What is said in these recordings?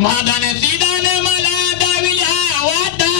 महादाने सीधाने मला दाविल्या वाटा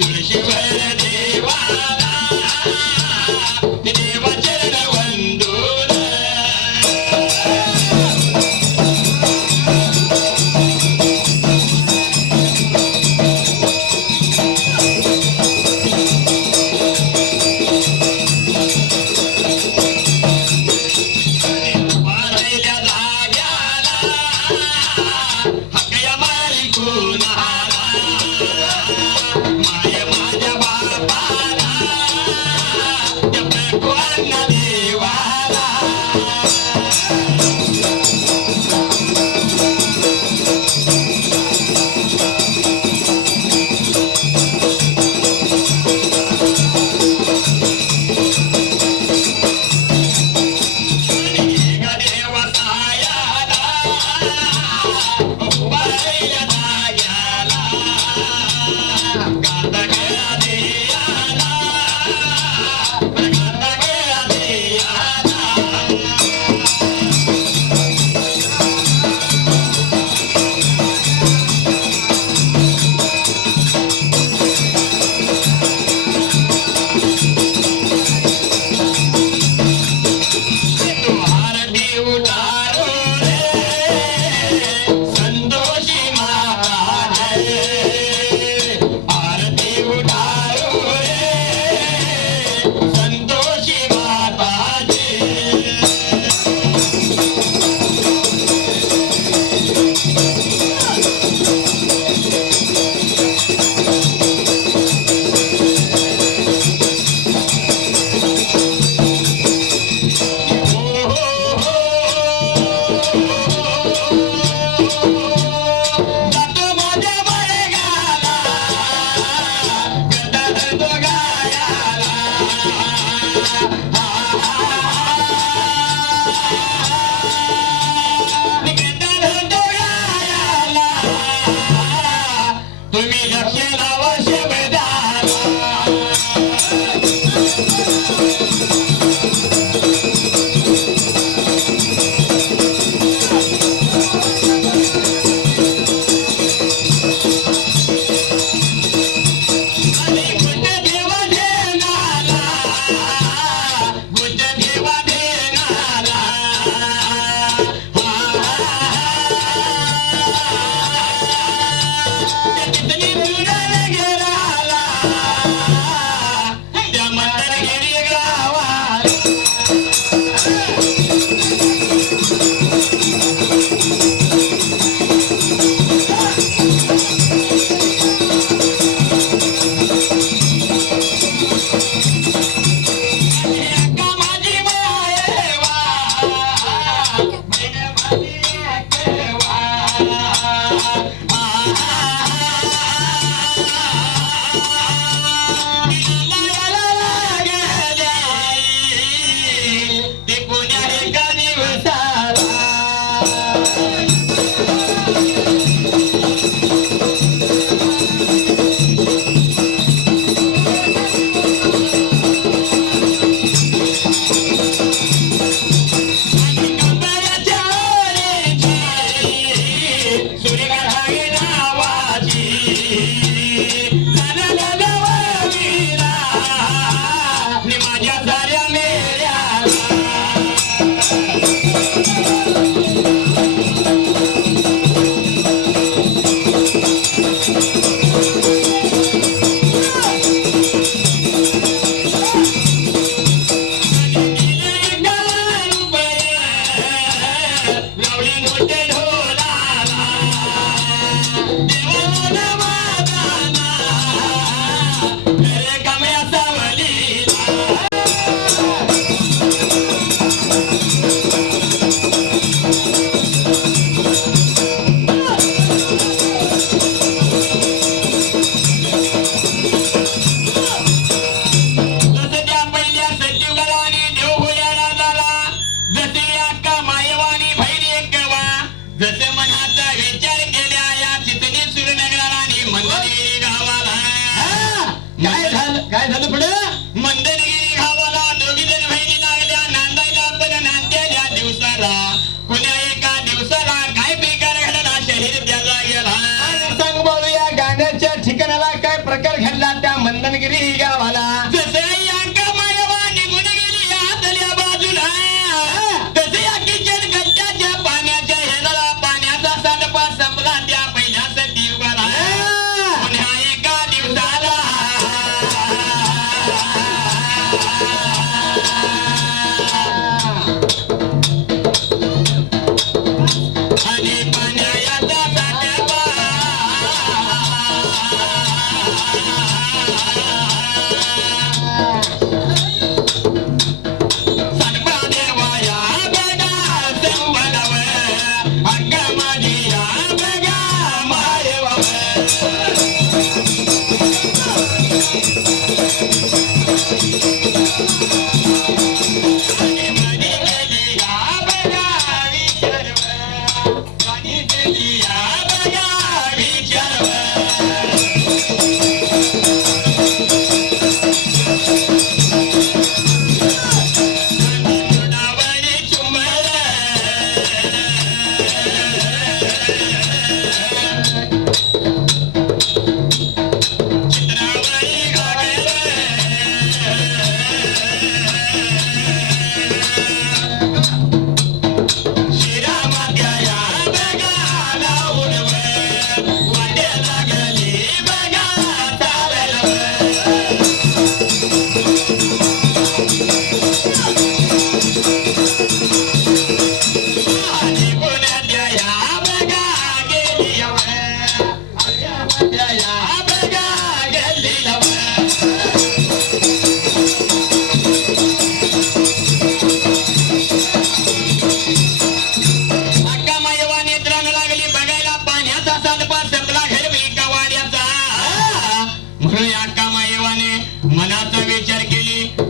तुळशीवर देवाला देवा चरण वंदून वारायल्या जाग्याला हकया मारी गुन्हाला माय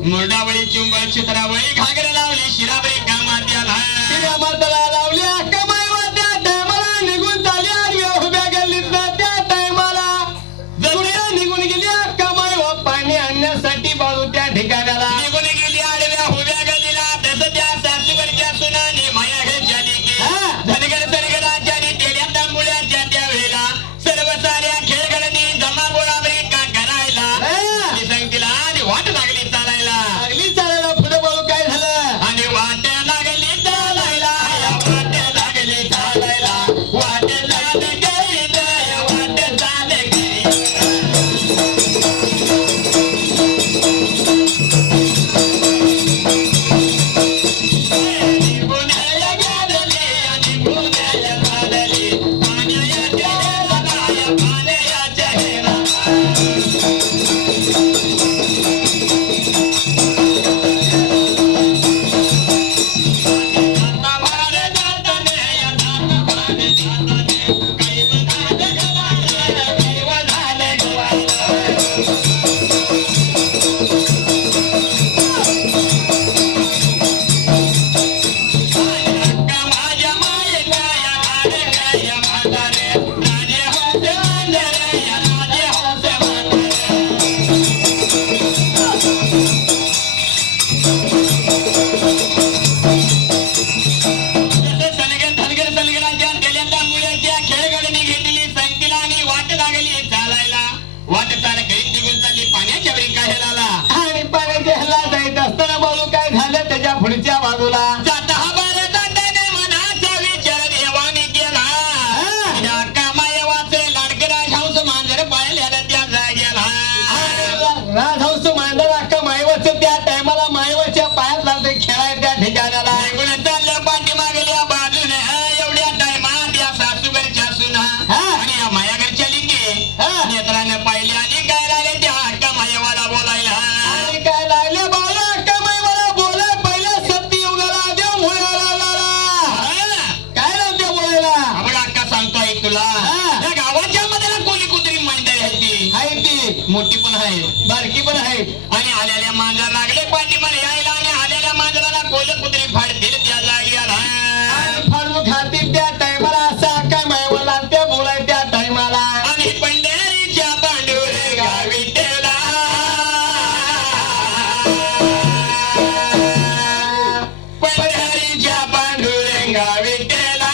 मुरडावळी चुंबळ चित्रावळी घागर लावली शिरावळी कामात्याला तिला माताला लावल्या कमाई वाट्या टायमाला निघून चालल्या आणि उभ्या गल्लीत त्या टायमाला जगुड्या निघून गेल्या कमाई व पाणी आणण्यासाठी बाळू त्या ठिकाणाला निघून गेली आडव्या उभ्या गलीला तसं त्या सासूवरच्या सुनाने माया घ्यायच्या लेकी धनगर धनगराच्या तेल्या तांबुळ्याच्या त्या वेळेला सर्व साऱ्या खेळगडांनी जमा गोळावरी का करायला ही सांगतीला आणि वाट लागली चालायला लागली चालायला पुढे बाळू काय झालं आणि वाट लागली चालायला वाट लागली चालायला वाट चाल गई वाट चाल गई पुण्याला गेले आणि पुण्याला चालले पाण्याच्या हेला पाण्याच्या हेला आणि पाण्याच्या ह्याला जायचं असताना बाळू काय झालं त्याच्या पुढच्या बाजूला राजहंस मांडर अख्खा मायवाचं त्या टायमाला मायवाच्या पायात लागते खेळाय त्या ठिकाणाला पाठीमागल्या बाजूने एवढ्या टायमात या सासूबाईच्या सुना आणि या मायाघरच्या लिंगी नेत्रानं पाहिले आणि काय राहिले त्या हक्का मायवाला बोलायला आणि काय लागले बाळू अख्खा मायवाला बोलाय पहिल्या सत्य युगाला देव मुळाला काय लागते बोलायला आपण अक्का सांगतो ऐक तुला या गावाच्या मध्ये कोणी कुत्री मांडर आहे ती आहे ती मोठी पण आहे बारकी पण आहे आणि आलेल्या मांजर लागले पाठीमागे यायला आणि आलेल्या मांजराला कोल कुत्री फाडतील त्या जागेला आणि फाडू खातील त्या टायमाला असा अख्खा मायवाला ते बोलाय त्या टायमाला आणि पंढरीच्या पांडुरे गावी ठेवला पंढरीच्या पांडुरे गावी ठेवला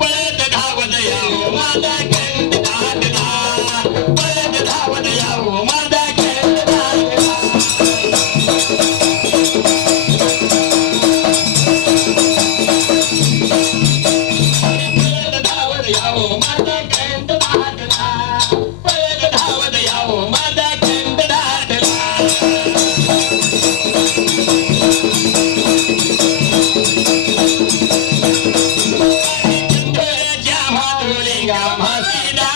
पळत धावत यावं माझा गंध दाटला पळत धावत यावं माझा गंध दाटला पळत धावत यावं माझा गंध दाटला पळत धावत यावं माझा गंध दाटला चंद्राच्या माधुलिंगा म्हसीदा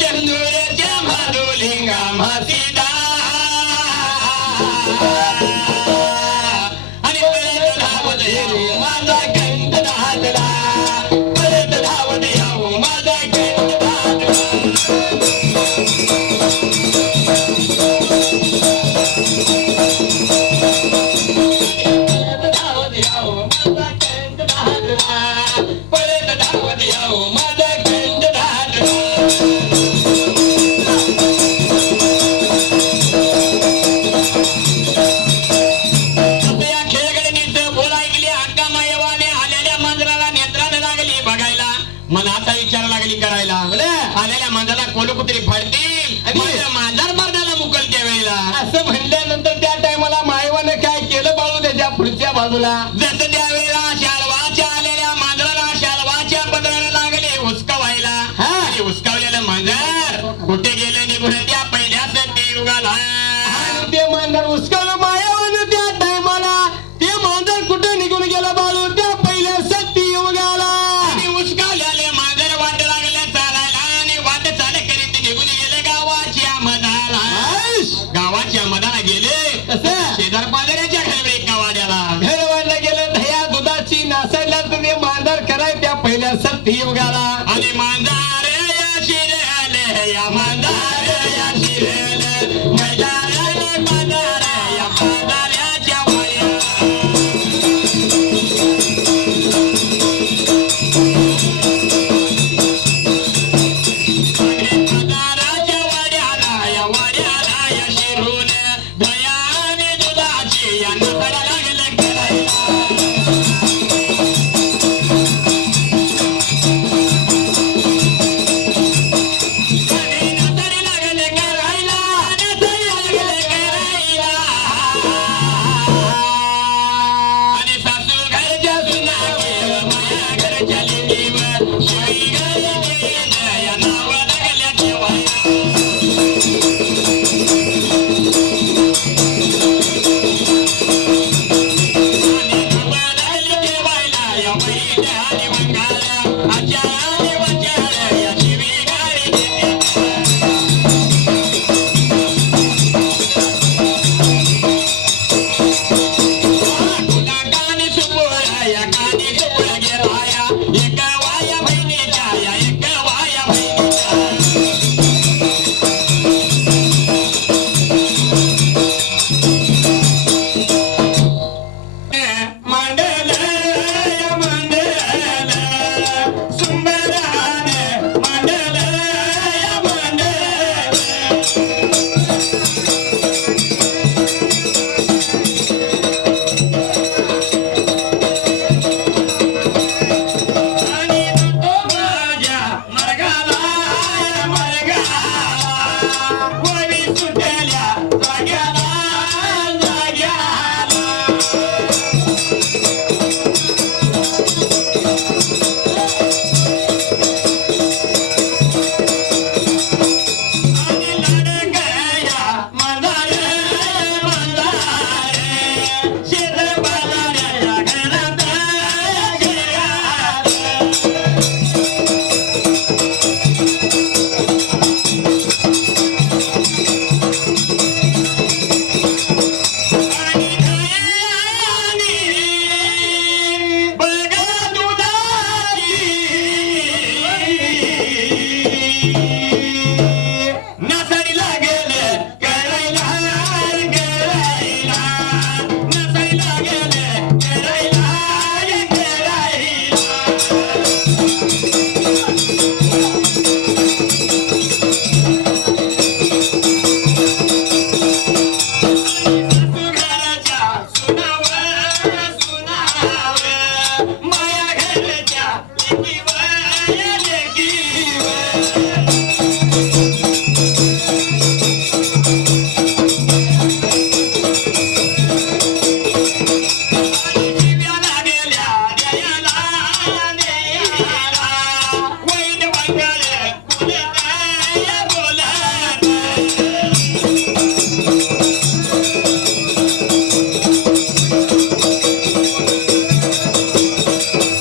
चंद्राच्या माधुलिंगा म्हसीदा आणि पळत धावत यावं माझा गंध दाटला पळत धावत यावं माझा गंध दाटला पळत धावत यावं माझा गंध दाटला पळत धावत यावं माझा गंध दाटला या खेळगडीचं बोलाय गेली अक्का मायवाने आलेल्या मांजराला नेत्रानं लागली बघायला मनाचा विचार लागली करायला आलेल्या मांजराला कोलकुत्री फाडतील आणि मांजर मारण्याला मुकल त्या वेळेला असं म्हणल्यानंतर त्या टायमाला मायवानं काय केलं बाळू त्याच्या पुढच्या बाजूला जसं त्यावेळेला शालवाच्या आलेल्या मांजराला शालवाच्या पदराला लागले हुसकावायला आणि हुसकावलेलं मांजर कुठे गेले निघून त्या पहिल्या सती युगाला आणि ते मांजर उचकवलं मायावानं त्या टायमाला ते मांजर कुठे निघून गेलं बाळू त्या पहिल्या सत्य युगाला आणि हुसकावलेले मांजर वाट लागले चालायला आणि वाट चाल करीत निघून गेले गावाच्या मधाला गावाच्या मधाला गेले कसं शेजार पाजाऱ्याच्या घरी एका वाड्याला घर वाढला गेलं दह्या दुधाची नासायला तुम्ही मांजर कराय त्या पहिल्या सत्य युगाला आणि मांजर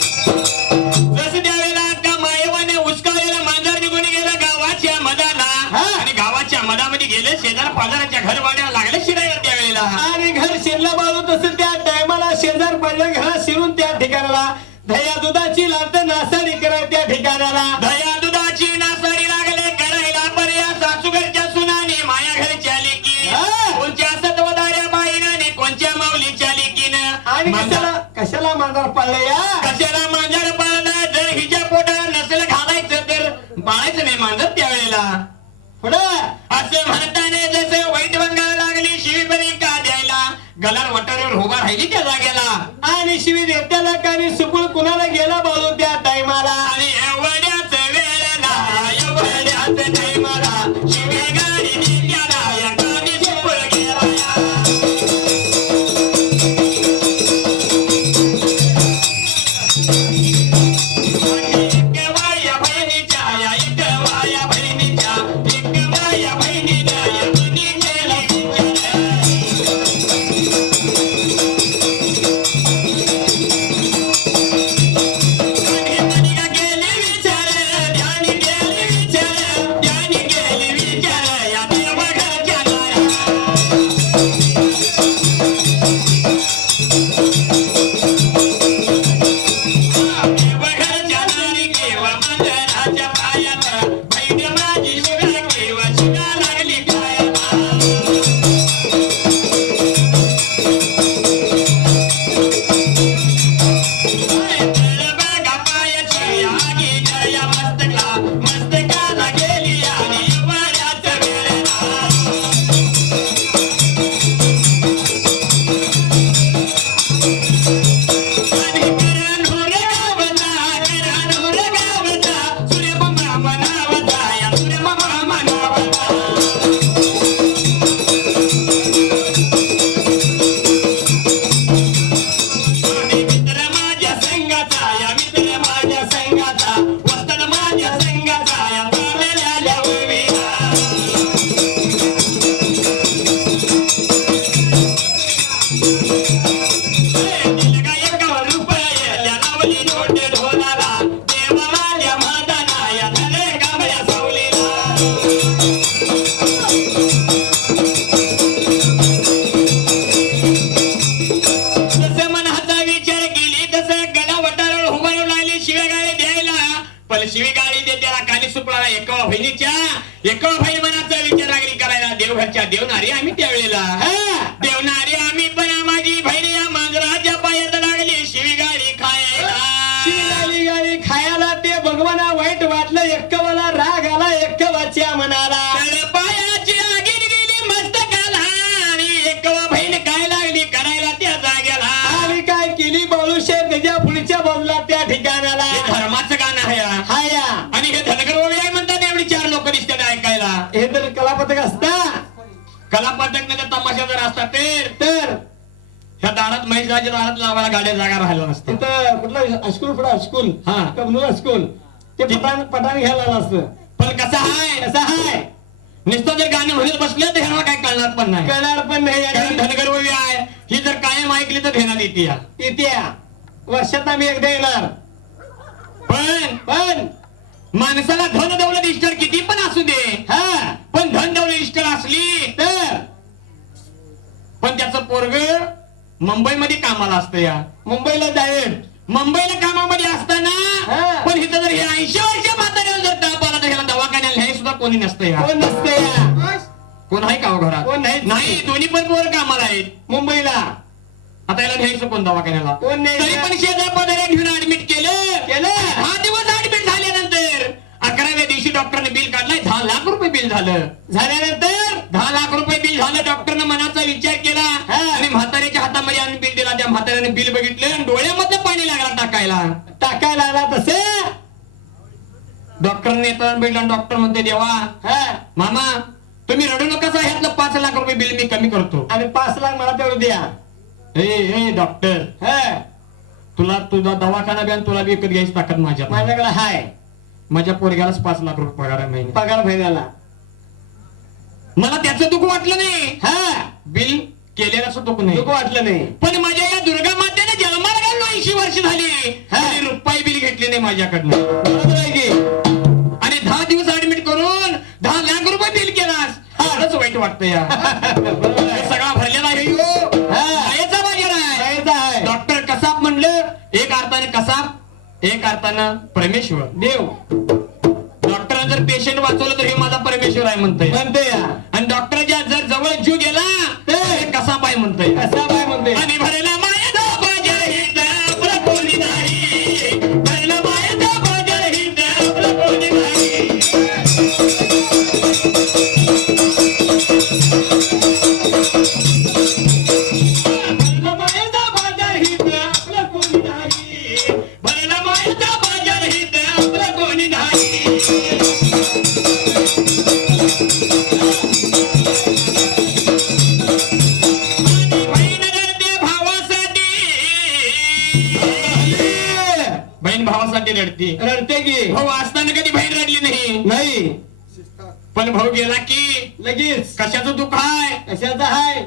जसं त्यावेळेला अक्का मायवाने उचकालेलं मांजर निघून गेलं गावाच्या मधाला आणि गावाच्या मधामध्ये गेले शेजार पाजाराच्या घर वाड्याला लागले शिरायला त्यावेळेला आणि घर शिरलं बाळू तसं त्या टायमाला शेजार पडल्या घरात शिरून त्या ठिकाणाला दह्या दुधाची लाट नासाडी कराय त्या ठिकाणाला दया दुधाची नासाडी लागले करायला पर्या सासूघरच्या सुनाने माया घरच्या लेकी कोणत्या सत्वदाऱ्या बाईनं आणि कोणत्या माऊलीच्या लेकीनं आणि कशाला मांजर पडलं या कशाला मांजर पाळला जर हिच्या पोटाला नसेल घालायचं तर बाळायचं नाही मांजर त्यावेळेला पुढं असं म्हणताने जसं वाईट वंगाला लागली शिवीपरी का द्यायला गलार वटाऱ्यावर उभा राहिली त्या जागेला आणि शिवी देत्याला कानी सुकुळ कुणाला गेला बाळू त्या टायमाला आणि एवढ्याच वेळेला एवढ्याच टायमाला शिवी गाडी नेत्याला या कानी सुकुळ गेला या बहिणीच्या या इकवाया बहिणीच्या इकवाया बहिणीच्या या दोन्ही गेली एका भाई मनाचा विचार लागली करायला देवघरच्या देवनारी आम्ही त्यावेळेला देवनारी आम्ही पण माझी बहीण या मांजराच्या पायात लागली शिवीगाळी खायला शिवीगाळी गाडी खायला ते भगवाना वाईट वाटलं एक्कवाला राग आला एक्कवाच्या मनाला पायाची आगीन गेली मस्तकाला आणि एकवा बहीण काय लागली करायला त्या जाग्याला आणि काय केली बाळूशे त्याच्या पुढच्या बाजूला त्या ठिकाणाला हे धर्माचं गाणं आहे हाया आणि हे धनगर ओवी आहे म्हणतात एवढी चार लोक दिसतात ऐकायला हे तर कलापथक असता कलापथक नाही तमाशा जर असतात तर ह्या दारात महिलाच्या दारात लावायला गाड्या जागा राहिल्या नसतं तिथं कुठलं हायस्कूल पुढे हायस्कूल हा. कबनूर हायस्कूल ते पठाण घ्यायला आलं असतं पण कसं आहे असं हाय नुसतं जर गाणं म्हणत बसलं तर ह्यांना काय कळणार पण नाही कळणार पण नाही कारण आणि धनगर ओवी आहे ही जर कायम ऐकली तर ध्यानात येते या. येत्या वर्षात आम्ही एकदा येणार पण माणसाला धन दौलत इष्टर किती पण असू दे हा पण धन दौलत इष्टर असली तर पण त्याचं पोरग मुंबईमध्ये कामाला असतं या मुंबईला जाईल मुंबईला कामामध्ये असताना हा. पण इथं जर हे 80 वर्ष म्हाताऱ्याला जर ताप आला तर ह्याला दवाखान्याला हे सुद्धा कोणी नसतं या कोण नसते या कोण आहे का हो घरात कोण नाही. नाही दोन्ही पण पोर कामाला आहेत मुंबईला आता याला घ्यायचं कोण दवाखान्याला कोण नाही. तरी पण शेजार पदाऱ्या घेऊन ऍडमिट केलं 10 दिवस ऍडमिट झाल्यानंतर 11व्या दिवशी डॉक्टरने बिल काढलाय 10 लाख रुपये बिल झाल्यानंतर 10 लाख रुपये बिल झालं डॉक्टरने मनाचा विचार केला आणि म्हाताऱ्याच्या हातामध्ये आणून बिल दिला त्या म्हाताऱ्याने बिल बघितलं आणि डोळ्यामधलं पाणी लागला टाकायला टाकायला आला तसे डॉक्टरने येताना भेटला डॉक्टर म्हणते देवा हा मामा तुम्ही रडू नका सा, ह्यातलं 5 लाख रुपये बिल मी कमी करतो. आणि 5 लाख मला तेवढं द्या. ए डॉक्टर हा तुला तुझा दवाखाना बी आणि तुला बी विकत घ्यायची ताकद माझ्या माझ्याकडे हाय. माझ्या पोरग्यालाच 5 लाख रुपये पगार आहे महिना. पगार महिन्याला. मला त्याचं दुःख वाटलं नाही. हा बिल केलेलं दुःख नाही. दुःख वाटलं नाही. पण माझ्या या दुर्गा मातेने जन्माला घालून 80 वर्ष झाली हा. आणि रुपये बिल घेतले नाही माझ्याकडनं. बरोबर आहे की. आणि 10 दिवस ऍडमिट करून 10 लाख रुपये बिल केलास. फारच वाईट वाटतं या. बरोबर आहे. सगळा भरलेला आहे ह्यो. हा. मायेचा बाजार आहे. मायेचा आहे. डॉक्टर कसाब म्हणलं एक अर्थाने कसाब एक अर्थानं परमेश्वर. देव डॉक्टरांनी जर पेशंट वाचवलं तर हे माझा परमेश्वर आहे म्हणतंय. म्हणते या. आणि डॉक्टरच्या जर जवळ जीव गेला तर हे कसाब आहे म्हणतंय. कसा बाय म्हणते. आणि भरला मायेचा बाजार हित आपलं कोणी नाही. भरला मायेचा बाजार हित आपलं कोणी नाही. भरला मायेचा बाजार हित आपलं कोणी नाही. भरला मायेचा बाजार हित आपलं कोणी नाही. बहीण रडते भावासाठी. बहीण भावासाठी रडते. रडते की. भाऊ असताना कधी बहीण रडली नाही. नाही पण भाऊ गेला की लगेच. कशाचं दुःख आहे. कशाचा हाय.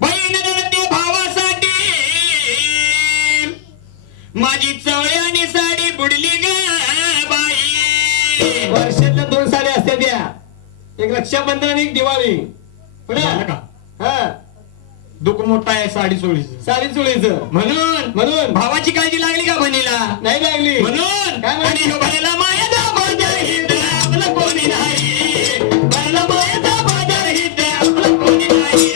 बहीण रडते भावासाठी. माझी चवळी आणि साडी बुडली ग बाई. वर्षातल्या 2 साड्या असत्या त्या. एक रक्षाबंधन आणि एक दिवाळी. पुढे झालं का? हा दुःख मोठं आहे साडी चोळीचं. साडी चुळीचं. म्हणून भावाची काळजी लागली का बहिणीला. नाही लागली. म्हणून काय म्हणते? आणि ह्यो भरला मायाचा बाजार हित आपलं कोणी नाही. भरला मायाचा बाजार हित आपलं कोणी नाही.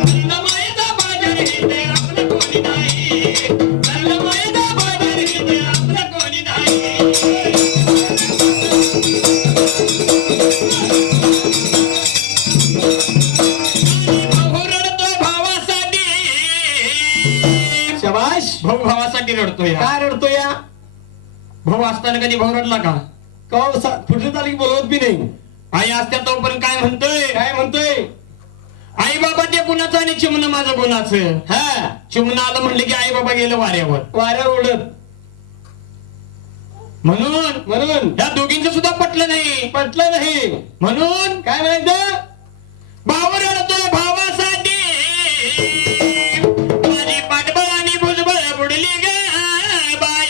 भरला मायाचा बाजार हित आपलं कोणी नाही. भरला मायाचा बाजार हित आपलं कोणी नाही. भाऊ रडतोय भावासाठी. शबाश. भाऊ भावासाठी रडतोय. काय रडतो या. भाऊ असताना कधी भाऊ रडला का. पुढच्या तारीख बोलवत बी नाही. आई असत्या तोपर्यंत काय म्हणतोय. काय म्हणतोय. आई बाबा ते कुणाचं आणि चिमणं माझं गुणाचं. हा चिमणं आलं म्हणलं की आई बाबा गेलं वाऱ्यावर. वाऱ्यावर उडत. म्हणून या दोघींचं सुद्धा पटलं नाही. पटलं नाही. म्हणून काय म्हणायचं. भाऊ रडतोय भावासाठी. माझी पाठबळ आणि भुजबळ बुडली ग बाई.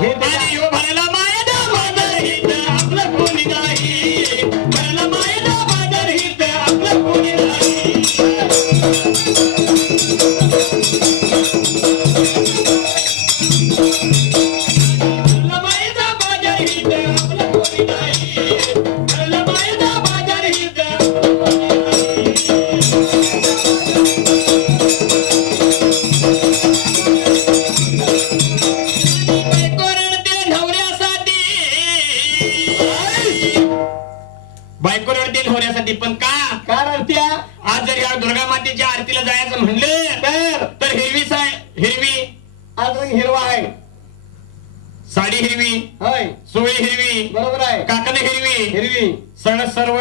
हे आणि ह्यो भरला मायेचा बाजार हित आपलं कोणी नाही. भरला मायेचा बाजार हित आपलं कोणी नाही. भरला मायेचा बाजार हित आपलं कोणी नाही. भरला मायेचा बाजार हित आपलं कोणी नाही. बायको रडते नवऱ्यासाठी. बायको रडते नवऱ्यासाठी पण का. काय रडत्या. आज जर या दुर्गा मातेच्या आरतीला जायचं म्हणलं तर हिरवी आज रंग हिरवा आहे. साडी हिरवी, होय सोळी हिरवी, बरोबर आहे. काकण हिरवी, हिरवी सण सर्व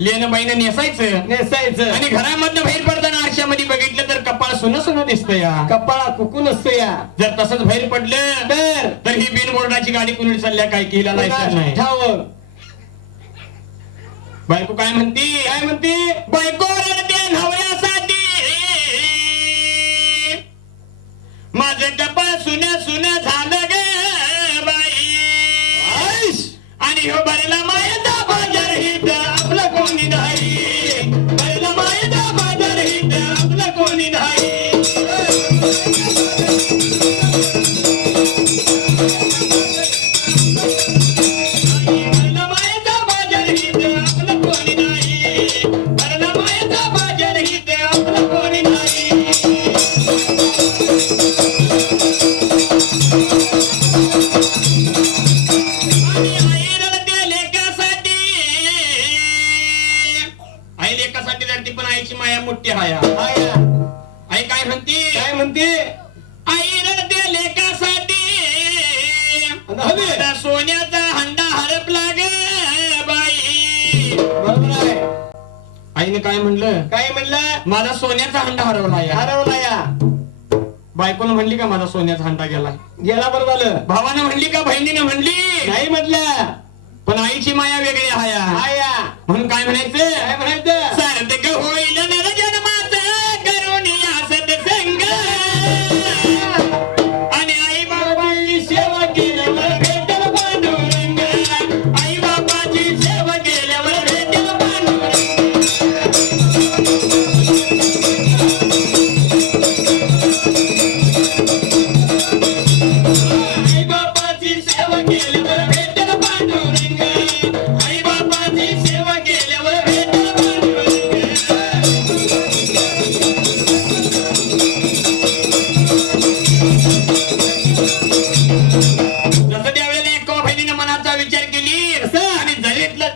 लेणं बाईनं नेसायचं. नेसायचं. आणि घरामधनं बाहेर पडताना आरशामध्ये बघितलं तर कपाळ सुन सुन दिसतं या. कपाळा कुकून असतो या. जर तसंच बाहेर पडलं तर ही बिनबोर्डाची गाडी कुणी चालल्या काय की हिला लायसन नाही. ठावर. बायको काय म्हणती. काय म्हणते. बायको रडते नवऱ्यासाठी. माझं कपाळ सुन सुन झालं ग बाई. आणि ह्यो भरला मायेचा बाजार हित आपलं कोणी नाही. भरला मायेचा बाजार हित आपलं कोणी नाही. भरला मायेचा बाजार हित आपलं कोणी नाही. भरला मायेचा बाजार हित आपलं कोणी नाही. आणि आई रडते लेकासाठी. आई लेकासाठी रडते पण आईची माया मोठी हाया. हाय. आई काय म्हणते काय म्हणते आई रडते लेकासाठी हवे. माझा सोन्याचा हंडा हरपला ग बाई. बरोबर आहे. आईने काय म्हणलं काय म्हणलं माझा सोन्याचा हंडा हरवला या. हरवला या बायकोनं म्हणली का माझा सोन्याचा हंडा गेला. गेला बरोबर झालं. भावानं म्हणली का बहिणीने म्हणली नाही म्हटलं पण आईची माया वेगळी हाया आया म्हणून काय म्हणायचं काय म्हणायचं सार्थक होईल नर जन्माचं करून या सत्संग आणि आई बाबाची सेवा केल्यावर भेटेल पांडुरंग. आई बाबाची सेवा केल्यावर भेटेल पांडुरंग. आई बाबाची सेवा केल्यावर भेटेल पांडुरंग. आई बाबाची सेवा केल्यावर भेटेल पांडुरंग. जसं त्यावेळेला एका बहिणीने मनाचा विचार केली आणि जळीतलं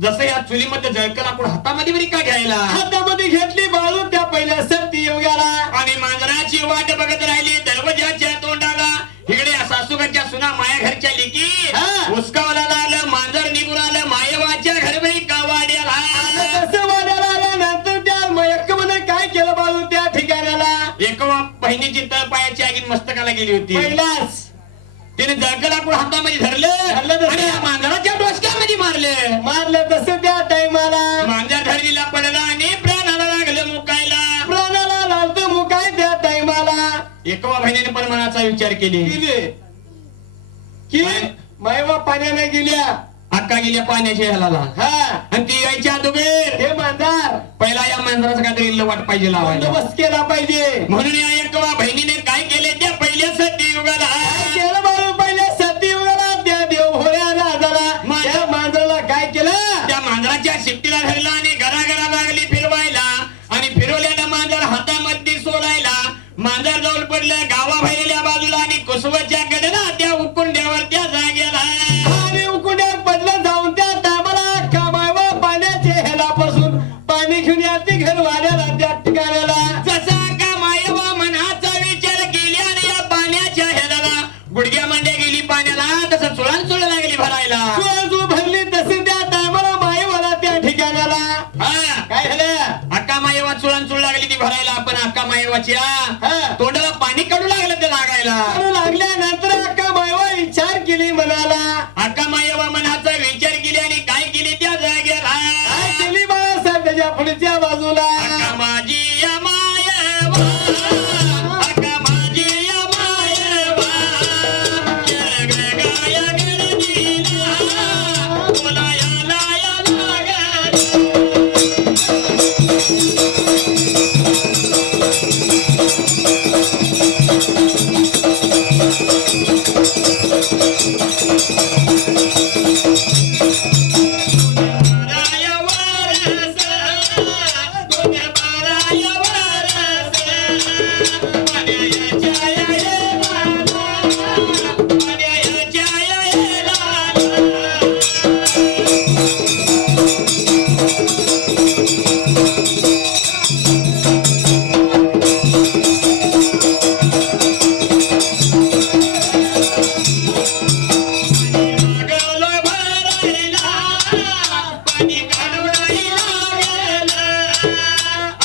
जसं या चुलीमध्ये जळकं लाकूड हातामध्ये बरी का घ्यायला हातामध्ये घेतली बाळू त्या पहिल्या सती योग्याला आणि मांजराची वाट बघत राहिली दरवाजाच्या तोंडाला. इकडे सासूबाईच्या सुना माया घरच्या लेकी हा. उसकावाला आलं मांजर निघून आलं मायवाच्या घरबरी का वाड्याला. कसं वाड्याला आल्यानंतर त्या मयक्कमध्ये काय केलं बाळू त्या ठिकाणाला एका बहिणीची तळपायाची आगीन मस्तकाला गेली होती. पहिलाच तिने जळकं लाकूड हातामध्ये धरलं तसं. आणि या मांजराच्या डोसक्यामध्ये मारलं. मारलं तसं त्या टाइमाला मांजर धरणीला पडला आणि प्राणाला लागलं मुकायला. प्राणाला लावतं मुकाय त्या टाइमाला एका बहिणीने पण मनाचा विचार केली गेले की मायवा पाण्याने गेल्या अक्का गेल्या पाण्याच्या ह्याला हा आणि ती यायच्या अगोदर हे मांजार पहिला या मांजराचा काहीतरी वाट पाहिजे लावायला. बंदोबस्त केला पाहिजे म्हणून या एकवा बहिणीने काय केले त्या पहिल्या सती युगाला काय केलं बाळू पहिल्या सती युगाला त्या देव होया राजाला त्या मांजराला काय केलं त्या मांजराच्या शिफ्टीला धरला आणि घराघरा लागली फिरवायला आणि फिरवल्याला मांजर हातामध्ये सोडायला. मांजर जाऊन पडलं गावा बाहेरल्या बाजूला आणि कुसवाच्या गडला त्या उकुंड्यावर त्या जागेला आणि उकुंड्यावर पडलं जाऊन त्या टायमाला कामावा पाण्याचे हेलापासून पाणी घेऊन याची घर वाड्याला त्या ठिकाणाला जसा का मायवा मनाचा विचार केली आणि या पाण्याच्या हेलाला गुडघ्या मांड्या गेली पाण्याला तसं चुळान चुळ लागली भरायला. तू भरली तशी त्या टायमाला मायवाला त्या ठिकाणाला हा काय झालं अक्का मायवा चुळान चुळ लागली ती भरायला. पण अक्का मायवाच्या हा. तोंडाला पाणी काढू लागलं ते लागायला. करू लागल्यानंतर अक्का मायवा विचार केली मनाला अक्का मायवा मनाचा विचार केली आणि काय केली त्या जागेला काय केली बाळासाहेब त्याच्या पुढच्या बाजूला अक्का माझी या मायवा अक्का माझी या मायवा जगगाया गणतीला बोलायला या लागली.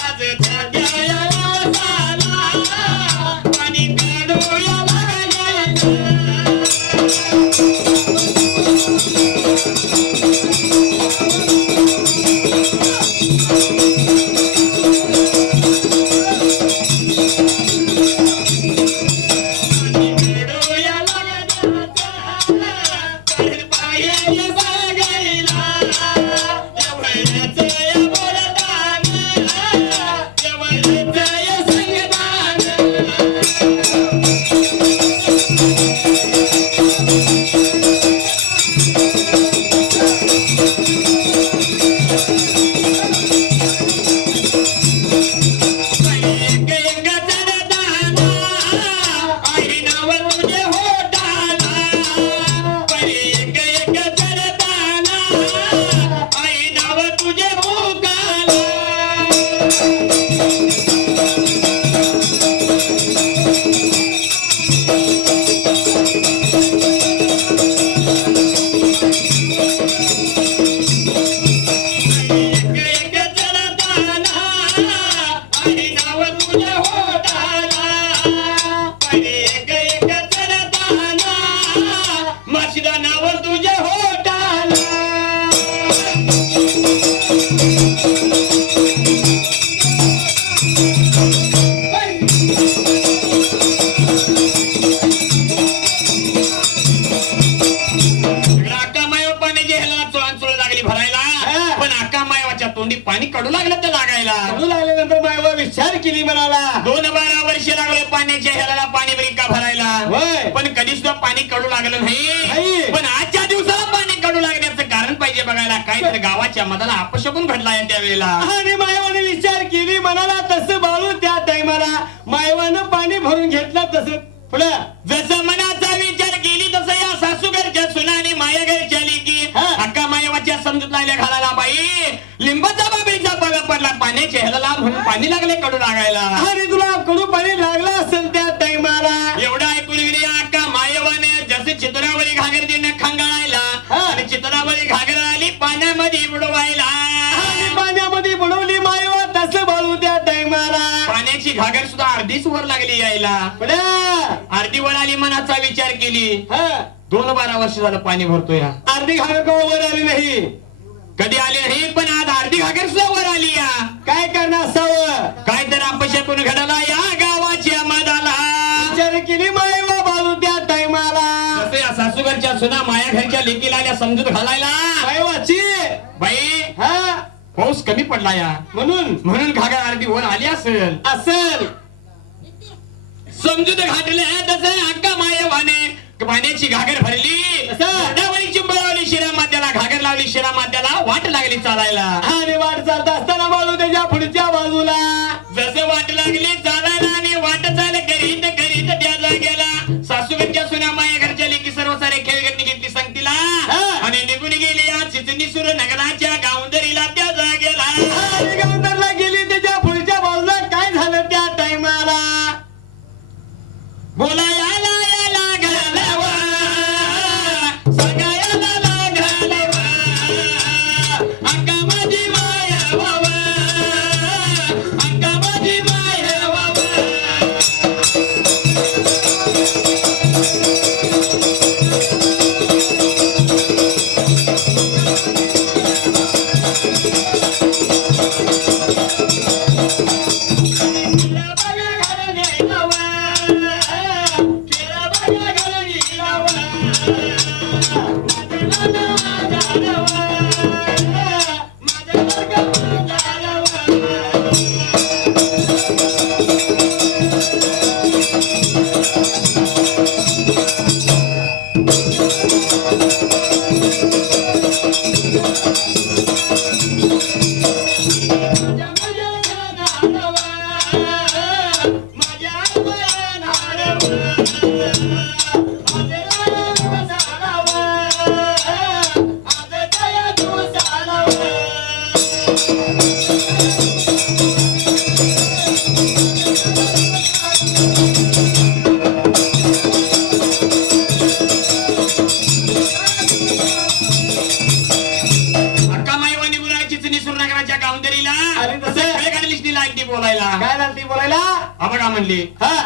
आज आणि नाव तुझ्या होटाला पडे एक एक चरताना माशिदा नाव तुझ्या होटाला तोंडी पाणी काढू लागलं तर लागायला काढू लागल्यानंतर मायवा विचार केली म्हणाला 12 वर्ष लागले पाण्याच्या ह्याला पाणी बरी का भरायला होय. पण कधी सुद्धा पाणी काढू लागलं नाही पण आजच्या दिवसाला पाणी काढू लागण्याचं कारण पाहिजे बघायला काय तर गावाच्या मधाला अपशकुन घडलाय त्यावेळेला आणि मायवाने विचार केली म्हणाला तसं बाळू त्या टायमाला मायवानं पाणी भरून घेतलं तसं पुढं जसं मनाचा विचार केली तसं या सासूघरच्या सुनाने माया घरच्या लेकी अक्का मायवाच्या समजूत लागल्या घालायला बाई लिंबाचा बाबीचा बघा पडला पाण्याच्या ह्याला म्हणून पाणी लागले कडू लागायला अरे तुला कडू पाणी लागलं असेल त्या टायमाला एवढा ऐकून गेली अक्का मायवाने जसे चित्रावरी घागर देणं खंगाळायला आणि चित्रावरी घागर आली पाण्यामध्ये बुडवायला आणि पाण्यामध्ये बुडवली मायवा तसं बाळू त्या टायमाला पाण्याची घागर सुद्धा अर्धीच वर लागली यायला पुढं अर्धी वर आली मनाचा विचार केली हा 12 वर्ष झालं पाणी भरतोय अर्धी घागर का वर आली नाही कधी आले नाही पण आज अर्धी घागर सुद्धा वर आली या काय करणार असावं काय तर अपशकुन घडला या गावाच्या मधाला विचार केली मायवा बाळू त्या टायमाला जसे या सासूघरच्या सुना माया घरच्या लेकीला आल्या समजूत घालायला मायवाची बाई हा पाऊस कमी पडला या म्हणून घागर अर्धी वर आली असेल समजूत घातले तसे अक्का मायवाने पाण्याची घागर भरली गोदावरी चिंबळावली शिरा मात्याला घागर लावली शिरा मात्याला वाट लागली चालायला आणि वाट चालत असताना बाळू त्याच्या पुढच्या बाजूला जसं वाट लागली चालायला आणि वाट चाल करीत करीत त्या जागेला सासूघरच्या सुना माया घरच्या लेकी सर्व सारे खेळगती घेतली संगतीला आणि निघून गेली या चिचणीसूर नगराच्या गावंदरीला त्या जागेला गावंदरला गेली त्याच्या पुढच्या बाजूला काय झालं त्या टायमाला बोलायला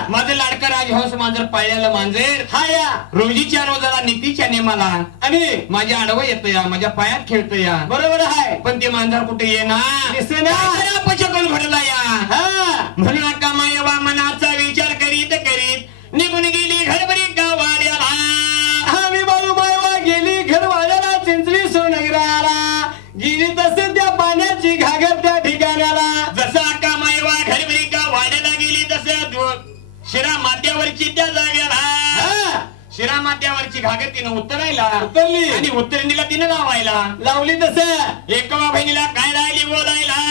माझं लाडका राजहंस मांजर पाळलेलं मांजर हाया रोजीच्या रोजाला नीतीच्या नेमाला आणि माझ्या आडवं येतं या माझ्या पायात खेळतं या बरोबर आहे पण ते मांजर कुठे येणार पचकून घडला या म्हणून अक्का मायवा मनाचा विचार करीत करीत निघून गेली घरभरी गावाड्याला आम्ही बाळू मायवा गेली घरवाड्याला चिंचणी सोनगराला गेली तसे त्या पाण्याची घागर त्या ठिकाणाला जसं अक्का मायवा घरभरी गावाड्याला गेली तसं शिरा माथ्यावरची त्या जागेला शिरा माथ्यावरची घागर तिनं उतरली आणि उतरणीला तिनं लावली तसं एकवा बहिणीला काय राहिली बोलायला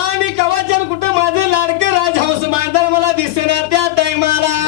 आणि कवाचन कुठं माझं लाडकं राजहंस मांजर मला दिसणार त्या टायमाला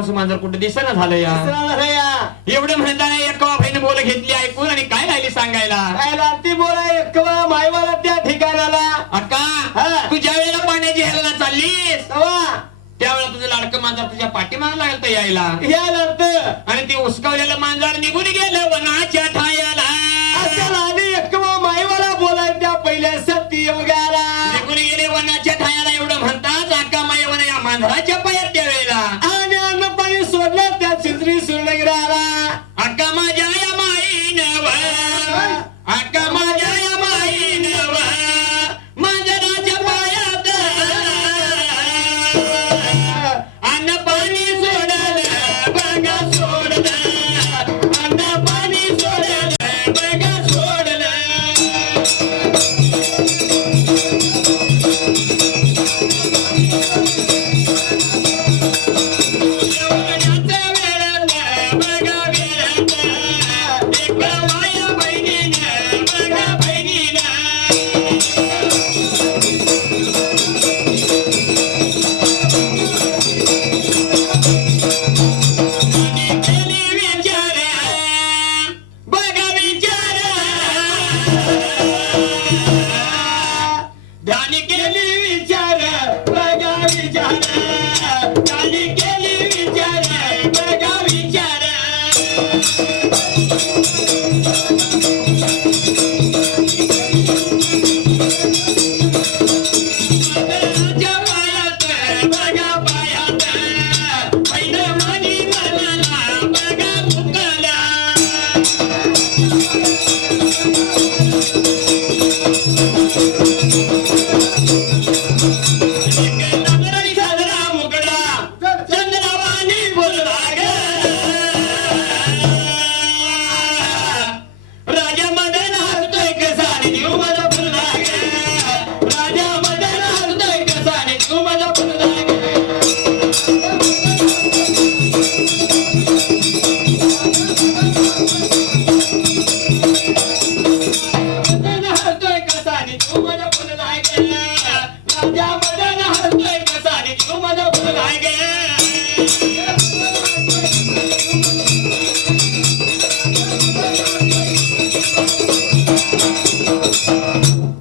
हौस मांजर कुठे दिसेना झालं या. एवढं म्हणताना एकवा बहिणी बोल घेतली ऐकून आणि काय राहिली सांगायला. काय लागती बोला एकवा मायवाला त्या ठिकाणाला. अक्का तू ज्या वेळेला पाण्याची हेलना चाललीस तेव्हा त्यावेळेला तुझं लाडकं मांजर तुझ्या पाठीमागे लागलं तर यायला. आणि ते उसकावलेलं मांजर निघून गेलं वनाच्या ठायाला. आणि एकवा मायवाला बोलाय त्या पहिल्या सती योगाला. निघून गेले वनाच्या ठायाला एवढं म्हणतात अक्का मायवाला या मांजराच्या पायात त्या वेळेला. आणि अन्न पाणी सोडलं त्या चित्री सुरनगराला. अक्का माझ्या या माईनव अक्का माझ्या या माईनव मांजराच्या पायात अन्न पाणी सोडलं बघा सोडलं अन्न पाणी सोडलं बघा सोडलं.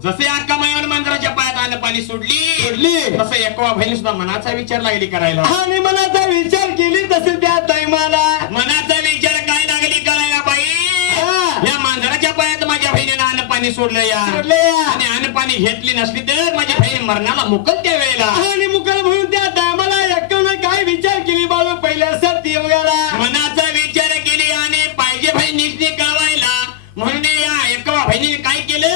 जसे अक्का मायावर मांजराच्या पायात अन्न पाणी सोडली तसं एकवा बहिणी सुद्धा मनाचा विचार लागली करायला. आणि मनाचा विचार केली तसे त्या टायमाला मनाचा विचार काय लागली करायला बाई. या मांजराच्या पायात माझ्या बहिणीनं अन्न पाणी सोडलं या आणि अन्न पाणी घेतली नसली तर माझी बहीण मरणाला मुकल त्या वेळेला. आणि मुकल म्हणून त्या टायमाला एकवनं काय विचार केली बाळू पहिल्या सती योगाला. मनाचा विचार केली आणि पाहिजे बहिणीने कळवायला म्हणून या एकवा बहिणीने काय केलं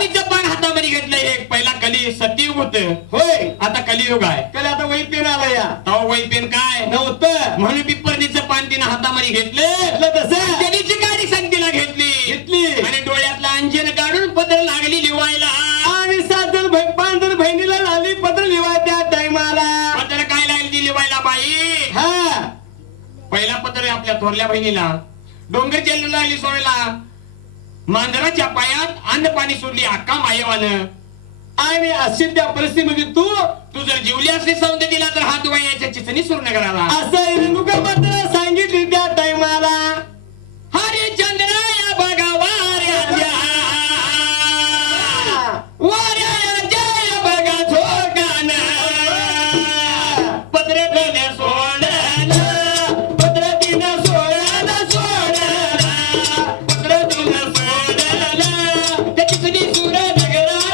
तिचं पान हातामध्ये घेतलं. एक पहिला कली सतयुग होत होय आता कलियुग आहे. कल आता वही पेन आला या तवा वही पेन काय नव्हतं म्हणून पिप्परणीचं पान तिनं हातामध्ये घेतलं. तसं त्याची गाडी संगतीला घेतली आणि डोळ्यातला अंजन काढून पदर लागली लिवायला. आणि 7 जण 5 जण बहिणीला लागली पत्र लिवाय त्या टायमाला. पदर काय लागली लिवायला बाई. हा पहिला पत्र आपल्या थोरल्या बहिणीला डोंगर जेलला लागली सोडायला. मांजराच्या पायात अन्न पाणी सोडली अक्का मायेवानं. आणि अशी त्या परिस्थितीमध्ये तू जर जीवली असली सौंदर्य दिला तर हात वायाच्या चिचणी सुरू नगराला असं रेणुका मात्र सांगितली त्या टायमाला. हरिचंद्राया बघा वाऱ्याच्या वाऱ्याच्या बघा झोकानं पत्र तिनं सोडलं पत्र तिनं सोडलं पत्र तिनं सोडलं त्या चिचणी सुर नगराला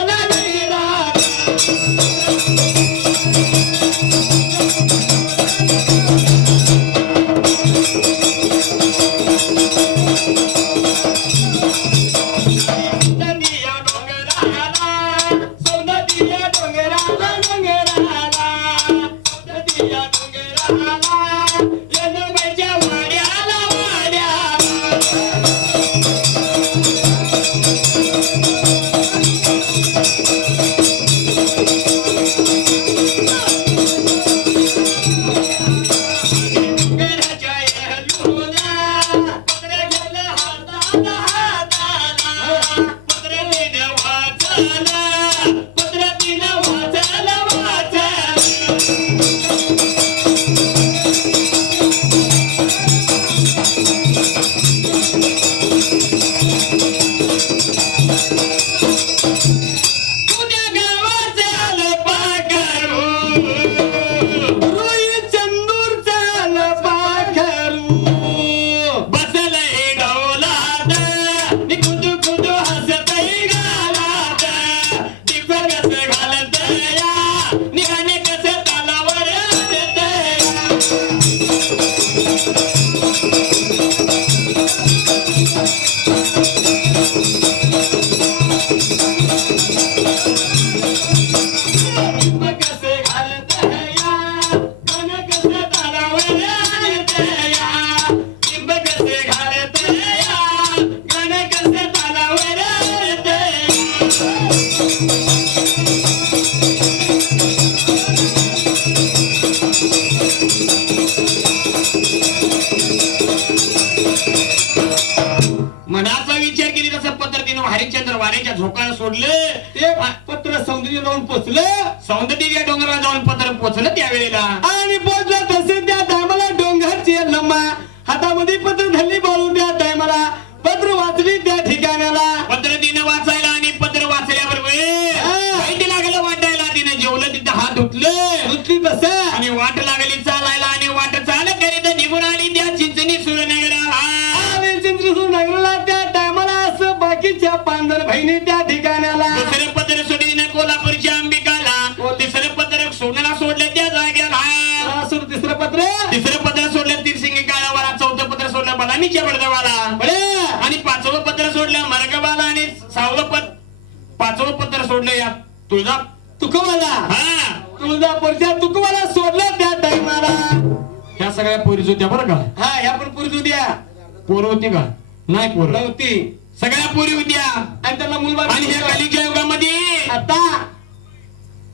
कसे घालत या गण कसे तालावर आणते या लिंब कसे घालत या गण कसे तालावर आणते मनाचा विचार केली तसं पद्धतीनं हरिश्चंद्र वारेच्या झोकाला सोडले ते पत्र सौंदर्य जाऊन पोचलं सौंदर्य डोंगराला जाऊन पत्र पोचलं त्यावेळेला आणि पोचलं तसे त्या टायमाला डोंगरची लम्मा हातामध्ये पत्र धरली बाळून त्या टायमाला पत्र वाचली त्या ठिकाणाला पत्र तिनं वाचायला आणि पत्र वाचल्याबरोबर वाईट लागलं वाटायला तिनं जेवलं तिथं हात धुतलं नुसती तसं आणि वाट लागली चालायला आणि वाट चाल करीत निघून आली त्या चिंचणी सुरनगराला आणि चिंचणीसूर नगरला त्या टायमाला असं बाकीच्या पांढर बहिणी त्या ठिकाणाला दुसरं पत्र सोडीनं कोल्हापूरच्या अंबिकाला तिसरं पत्र सोडण्याला सोडलं त्या जाग्याला तिसरं पत्र तिसरं पत्र सोडलं तिरसिंगी काळावाला चौथं पत्र सोडलं बदामीच्या बडगावाला बळे आणि पाचवं पत्र सोडलं मरगवाला आणि पाचवं पत्र सोडलं या तुळजा तुकोवाला हा तुळजापूरच्या तुकोवाला सोडलं त्या टायमाला ह्या सगळ्या पोरीच होत्या बरं का हा ह्या पण पुरुष द्या पोरं होती का नाही पोरं नव्हती सगळ्या पोरी होत्या आणि त्यांना मुलबाळ आणि ह्या कलिच्या युगामध्ये आता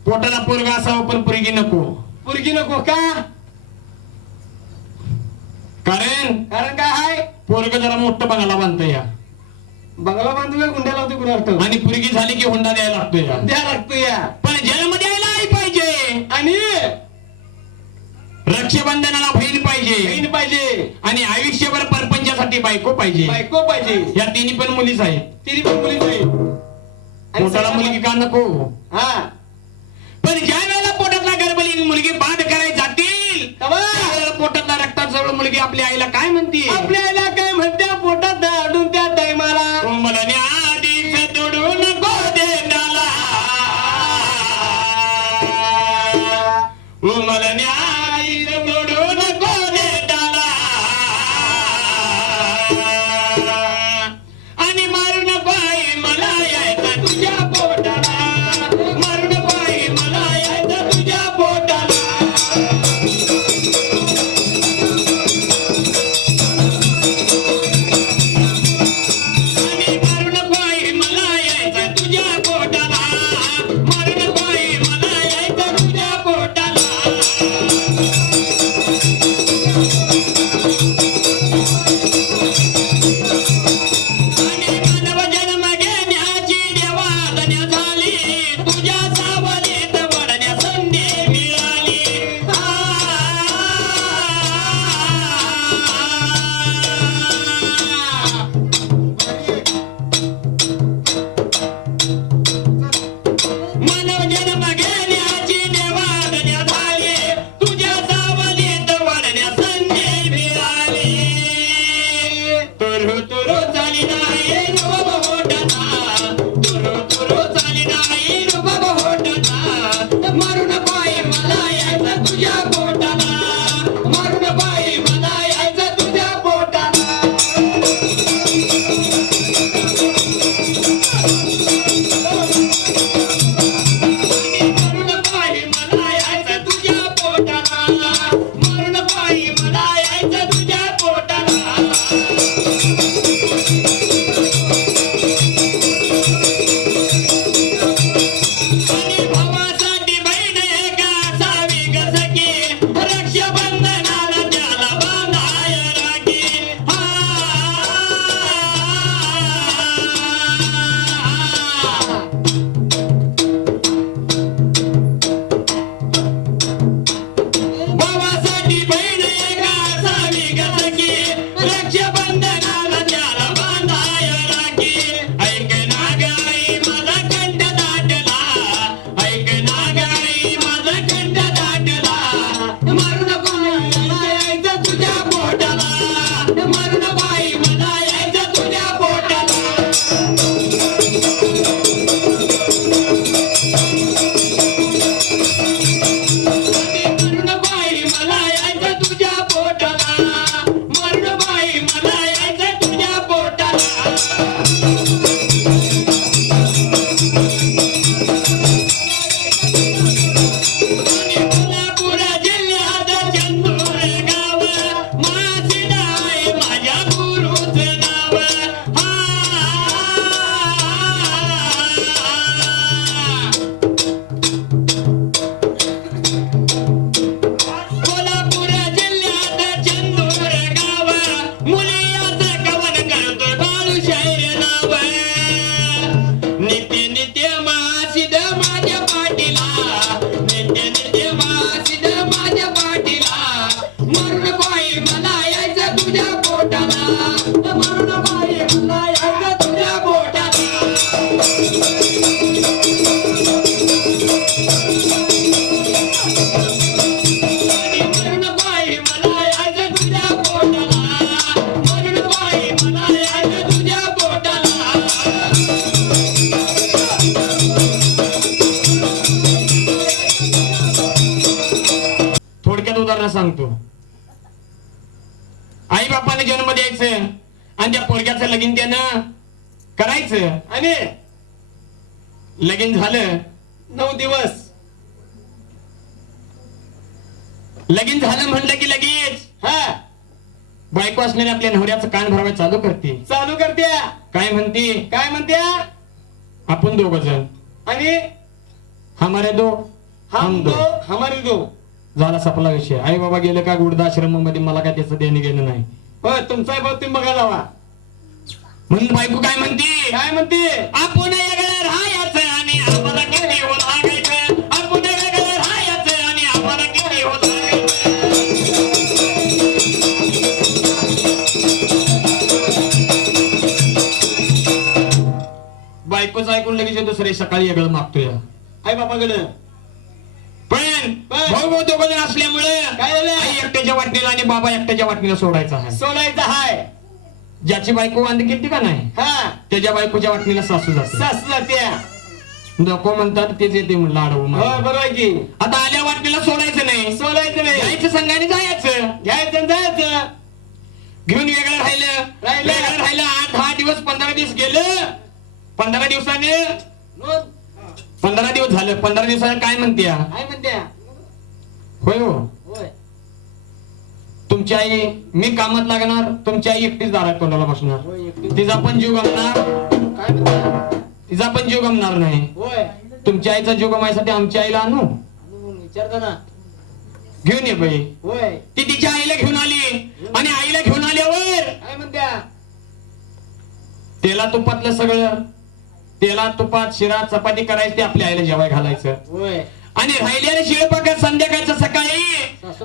पोटाला पोरगा असावं पण पोरगी नको पुरगी नको का कारण कारण काय आहे पोरग जरा मोठं बंगला बांधतं या बंगला बांधून काय गुंड्या लावतो कुणाला आणि पोरगी झाली की हुंडा द्यायला लागतो या द्या लागतो या पण जन्म द्यायला आई पाहिजे आणि रक्षाबंधनाला बहीण पाहिजे बहीण पाहिजे आणि आयुष्यभर परपंचासाठी बायको पाहिजे बायको पाहिजे या तिन्ही पण मुलीच आहेत तिने पण मुली पाहिजे पोटाला मुलगी का नको हा पण ज्या वेळेला पोटातला गर्भली मुलगी बाद करायला जातील तेव्हा त्यावेळेला पोटातला रक्तात जवळ मुलगी आपल्या आईला काय म्हणते आपल्या आईला काय म्हणत्या पोटात अडून त्या टायमाला कोमलने आधीच तोडून गोदेंडाला कोमलने आधीच तोडून गोदेंडाला आणि मारून पाय मला यायचं तुझ्या पोटाला मारून पाय मला यायचं तुझ्या पोटाला कोल्हापूर जिल्ह्यात चंदूर गाव मासिदा आहे माझ्या गुरुचं नाव कोल्हापूर जिल्ह्यात चंदूर गाव मुलियाचं कवन करतोय बाळू शाहीर नाव नित्य नित्य मासिद माझ्या पाठीला नित्य नित्य मासिद माझ्या पाठीला मरण बाई मला यायचं तुझ्या पोटाला मरण बाई मला यायचं तुझ्या पोटाला मरण बाई मला यायचं तुझ्या पोटाला मरण बाई मला यायचं तुझ्या पोटाला थोडक्यात उदाहरण सांगतो. आई बापाने जन्म द्यायचं आणि त्या पोरग्याचं लगीन त्यानं करायचं आणि लगीन झालं 9 दिवस लगीन झालं म्हणलं की लगेच हा बायको असलेल्या आपल्या नवऱ्याचं कान भरावायला चालू करते. चालू करत्या. काय म्हणते? काय म्हणत्या? आपण दोघ जण आणि हमारे दो हम दो हमारे दो. झाला सपला विषय. आई बाबा गेले का वृद्धाश्रम मध्ये मला काय त्याचं देणं घेणं नाही. हो तुमचा भाऊ तुम्ही बघा जावा. म्हणून बायको काय म्हणते? काय म्हणते? आपण वेगळं राहायचं आणि आम्हाला किती हो लागायचं आपण वेगळं राहायचं आणि आम्हाला किती हो लागायचं बायकोच ऐकून लगेच दुसरे सकाळी वेगळं मागतोय आई बापाकडं. पण भाऊ भाऊ दोघं जण असल्यामुळे काय झालं? आई एकट्याच्या वाटणीला आणि बाबा एकट्याच्या वाटणीला सोडायचा आहे. सोडायचं हाय. ज्याची बायको वांदी केली का नाही हा त्याच्या बायकोच्या वाटणीला सासू जाते. सासू जात्या. नको म्हणतात तेच येते म्हणलं आडवं हो मला. बरोबर आहे की. आता आल्या वाटणीला सोडायचं नाही. सोडायचं नाही. जायचं संघाने जायचं. घ्यायचं आणि जायचं. घेऊन वेगळं राहिलं वेगळं राहिलं 8-10 दिवस 15 दिवस गेलं. 15 दिवसाने नोंद. 15 दिवस झालं. 15 दिवसाने काय म्हणत्या? काय म्हणत्या? होय हो होय. तुमची आई मी कामात लागणार तुमची आई एकटीच दारात तोंडाला बसणार. होय एकटी. तिचा पण जीव गमणार काय म्हणत्या? तिचा पण जीव गमणार नाही. होय. तुमच्या आईचा जीव गमायसाठी आमच्या आईला आणू विचारतो ना. घेऊन ये बाई. होय. ती तिच्या आईला घेऊन आली आणि आईला घेऊन आल्यावर काय म्हणत्या? तेला तुपातलं सगळं तेला तुपात शिरा चपाती करायची ते आपल्या आईला जेवाय घालायचं होय. आणि राहिलेले शिळपाकं संध्याकाळचं सकाळी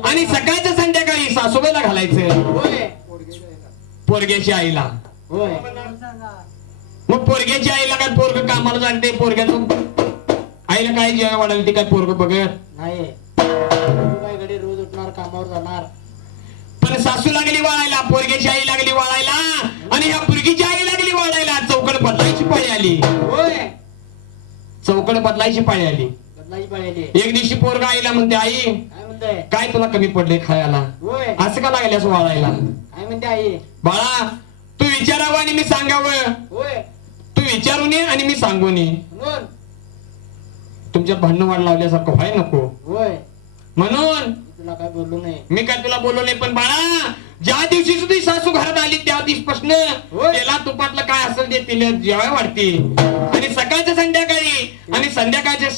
आणि सकाळचं संध्याकाळी सासूबाईला घालायचं होय. पोरग्याच्या आईला. होय. मग पोरग्याच्या आईला काय पोरग कामाला जाते पोरग्याचं आईला काय जेवाय वाढायला ते काय पोरग बघत नाही. काय घडी रोज उठणार कामावर जाणार. पण सासू लागली वाळायला पोरग्याची आई लागली वाळायला आणि ह्या पोरगीची आई लागली वाळायला. चौकड बदलायची पाळी आली. होय. चौकड बदलायची पाळी आली. बदलायची पाळी. एक दिवशी पोरगा आईला म्हणते आई काय म्हणताय? काय तुला कमी पडले खायला होय. असं का लागल्यास वाळायला? काय म्हणते आई? बाळा तू विचारावं आणि मी सांगावं. होय. तू विचारून ये आणि मी सांगून ये. म्हणून. तुमच्यात भांडण वाढ लावल्यासारखं व्हाय नको होय. म्हणून तुला काय बोललो नाही. मी काय तुला बोललो नाही. पण बाळा ज्या दिवशी तुझी सासू घरात आली त्या दिवसपासून होय. त्याला तुपातलं काय असेल ते तिला जेवाय वाढते आणि सकाळच्या संध्याकाळी आणि संध्याकाळच्या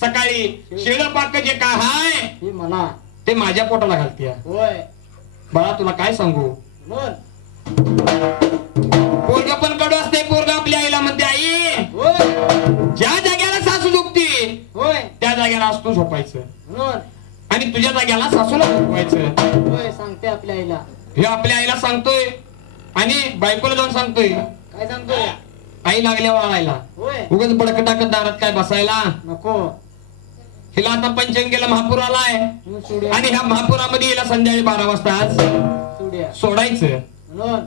सकाळी शिळ पाक जे काय हाय हे मला. ते माझ्या पोटाला घालते. होय. बाळा तुला काय सांगू म्हणून. पोरग पण कडू असते. पोरग आपल्या आईला म्हणते आई होय. ज्या जाग्याला सासू झोपते होय. त्या जाग्याला आज तू झोपायचं म्हणून. आणि तुझ्या जाग्याला सासूला झोपवायचं. होय. सांगते आपल्या आईला. हे आपल्या आईला सांगतोय आणि बायकोला जाऊन सांगतोय. काय सांगतोय? आई लागल्या वाळायला होय. उगाच बडक टाकत दारात काय बसायला नको. हिला आता पंचंगेला महापूर आलाय म्हणून सोड्या. आणि ह्या महापुरामध्ये हिला संध्याकाळी 12 वाजता आज सोड्या. सोडायचं. म्हणून.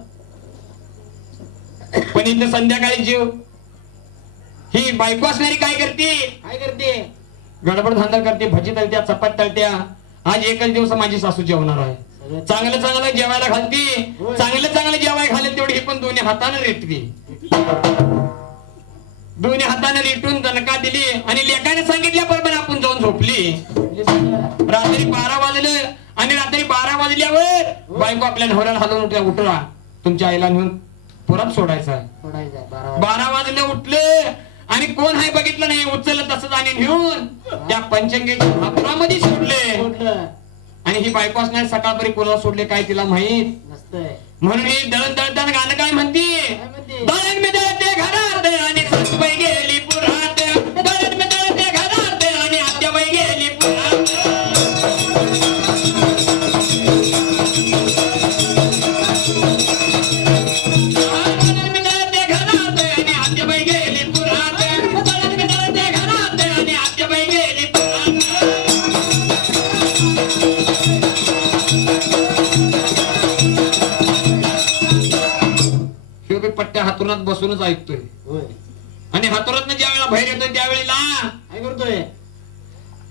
पण इथं संध्याकाळी जीव ही बायको असणारी काय करते? काय करते? गडबड धांदल करते. भजी तळत्या चपात तळत्या. आज एकच दिवस माझी सासू जेवणार आहे. चांगलं चांगलं जेवायला घालते. चांगलं चांगलं जेवायला घालेल तेवढी ही पण दोन्ही हाताने रेटते. दोन्ही हाताने लिटून दणका दिली आणि लेकाने सांगितल्याप्रमाणे आपण जाऊन झोपली. रात्री 12 वाजले आणि रात्री 12 वाजल्यावर बायको आपल्या नवऱ्याला हलवून उठला तुमच्या आईला नेऊन पुरात सोडायचा. 12 वाजले उठले आणि कोण आहे बघितलं नाही, उचललं तसंच आणि घेऊन त्या पंचंगेच्या हातामध्ये सोडले. आणि ही बायको असणार सकाळपर्यंत कोणाला सोडले काय तिला माहित म्हणून ही दळण दळताना गाणं काय म्हणते, दळण मी दळते घरात आणि सासूबाई गेली पुरात, दळण मी दळते घरात आणि आत्याबाई गेली पुरात. दळण मी दळते घरात आणि आत्याबाई गेली पुरात, दळण मी दळते घरात आणि आत्याबाई गेली पुरात. पट्ट्या हातुरात बसूनच ऐकतोय आणि हातुरात ज्या वेळेला बाहेर येतोय त्यावेळेला काय करतोय,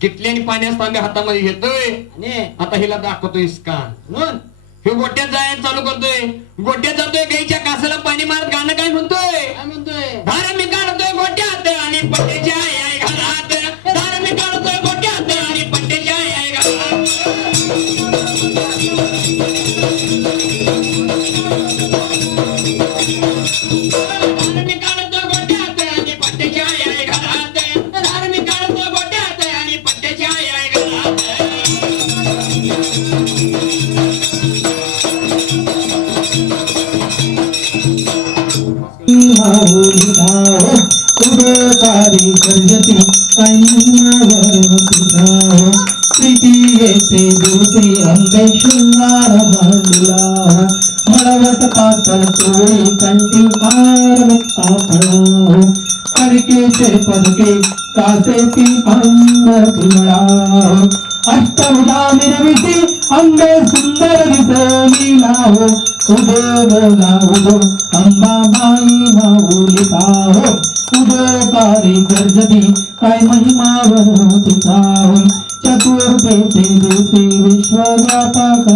किटली आणि पाण्यास तांबे हातामध्ये घेतोय आणि आता हिला दाखवतोय इसका म्हणून हे गोट्यात जायला चालू करतोय. गोट्यात जातोय गाईच्या कासाला पाणी मारत गाणं काय म्हणतोय, धार मी काढतोय गोट्यात आणि पट्ट्याच्या आई घरात, धार मी काढतोय गोट्यात आणि पट्ट्याच्या आई घरात. उदकारी कर्जती प्रीती येते दिवसी अंगे शृंगार मांडला मळवट पातळ चोळी कंठी हार कापडा हरकेचे पदके कासेती अंग पिवळा अष्टभुजा मिरविती अंग सुंदर दिसलीला उभे बोला उभो अंबाबाई माऊलिका उदकारी गर्जती काय महिमा तिचा चतुर्थे दिवसी विश्वव्यापक